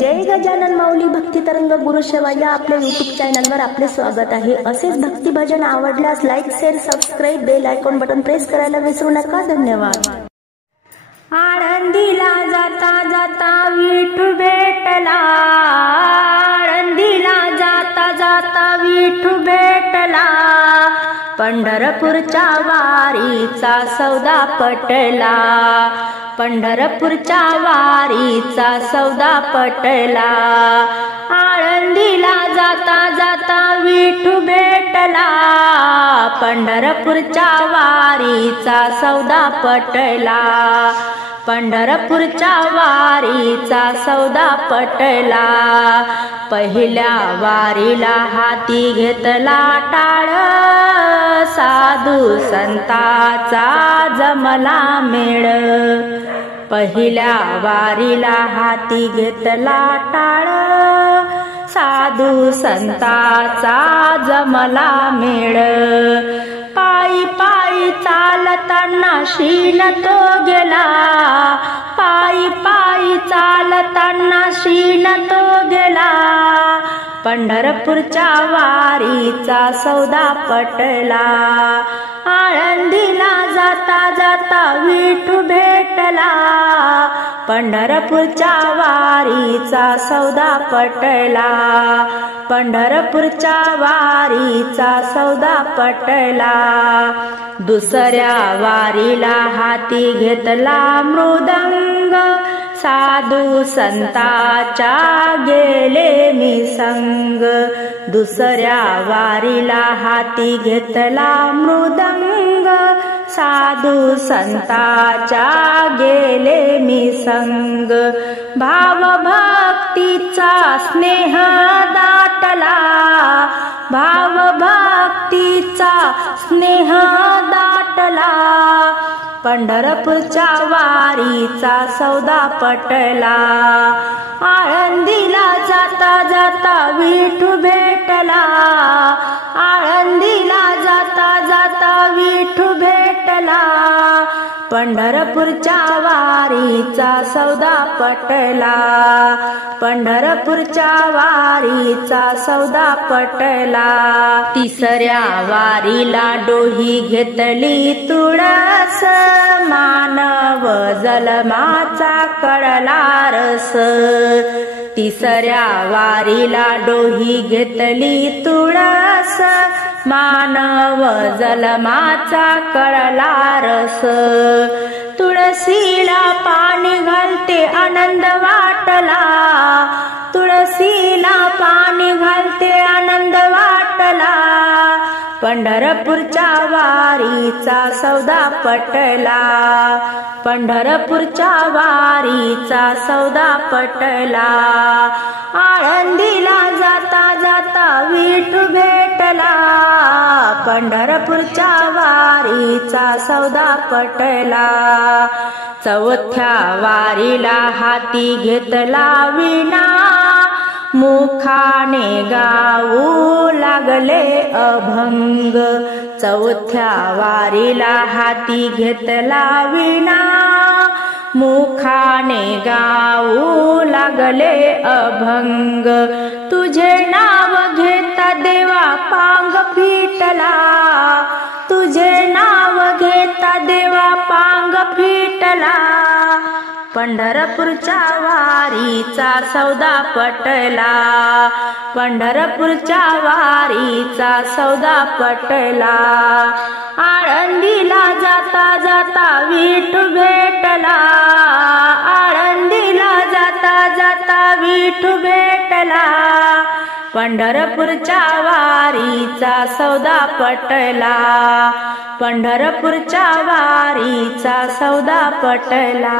जय गजानन माऊली भक्ती तरंग गुरुसेवा या आपल्या YouTube चॅनलवर आपले स्वागत आहे। असेच भक्ती भजन आवडल्यास like share subscribe bell icon button press करायला विसरू नका। धन्यवाद। आळंदीला जाता जाता विठू भेटला, आळंदीला जाता जाता विठू भेटला, पंढरपूरच्या वारीचा सौदा पटला, पंढरपूरच्या वारीचा सौदा पटला। आळंदीला जाता जाता विठू भेटला, पंढरपूरच्या वारीचा सौदा पटला, पंढरपूरच्या वारीचा सौदा पटला। पहिल्या वारीला हाती घेतला टाळ, साधू संताचा जमला मेळ, पहिल्या वारीला हाती घेतला टाळ, साधू संताचा जमला मेळ। पायी पायी चालताना शीन तो गेला, पायी पायी चालताना शीन तो गेला, पंढरपूरच्या वारीचा सौदा पटला। आळंदीला जाता जाता विठू भेटला, पंढरपूरच्या वारीचा सौदा पटला, पंढरपूरच्या वारीचा सौदा पटला। दुसऱ्या वारीला हाती घेतला मृदंग, साधू संताच्या गेले मी संग, दुसऱ्या वारीला हाती घेतला मृदंग, साधू संताच्या गेले मी संग। भाव भक्तीचा स्नेह दाटला, भाव भक्तीचा स्नेह दाटला, पंढरपूरच्या वारीचा सौदा पटला। आळंदीला जाता जाता विठू भेटला, आळंदीला जाता जाता विठू भेटला, पंढरपूरच्या वारीचा सौदा पटला, पंढरपूरच्या वारीचा सौदा पटला। तिसऱ्या वारीला डोही घेतली तुळस, मानव जलमाचा कळला रस, तिसऱ्या वारीला डोही घेतली तुळस, मानव जलमाचा कळला रस। तुळशीला पाणी घालते आनंद वाटला, तुळशीला पाणी घालते आनंद वाटला, पंढरपूरच्या वारीचा सौदा पटला, पंढरपूरच्या वारीचा सौदा पटला। आळंदीला जाता जाता विठू भेटला, पंढरपूरच्या वारीचा सौदा पटला। चौथ्या वारीला हाती घेतला विणा, मुखाने गाऊ लागले अभंग, चौथ्या वारीला हाती घेतला विणा, मुखाने गाऊ लागले अभंग। तुझे नाव घेता देवा पांग फिटला, तुझे नाव घेता देवा पांग फिटला, पंढरपूरच्या वारीचा सौदा पटला, पंढरपूरच्या वारीचा सौदा पटला। आळंदीला जाता जाता विठू भेटला, आळंदीला जाता जाता विठू भेटला, पंढरपूरच्या वारीचा सौदा पटला, पंढरपूरच्या वारीचा सौदा पटला।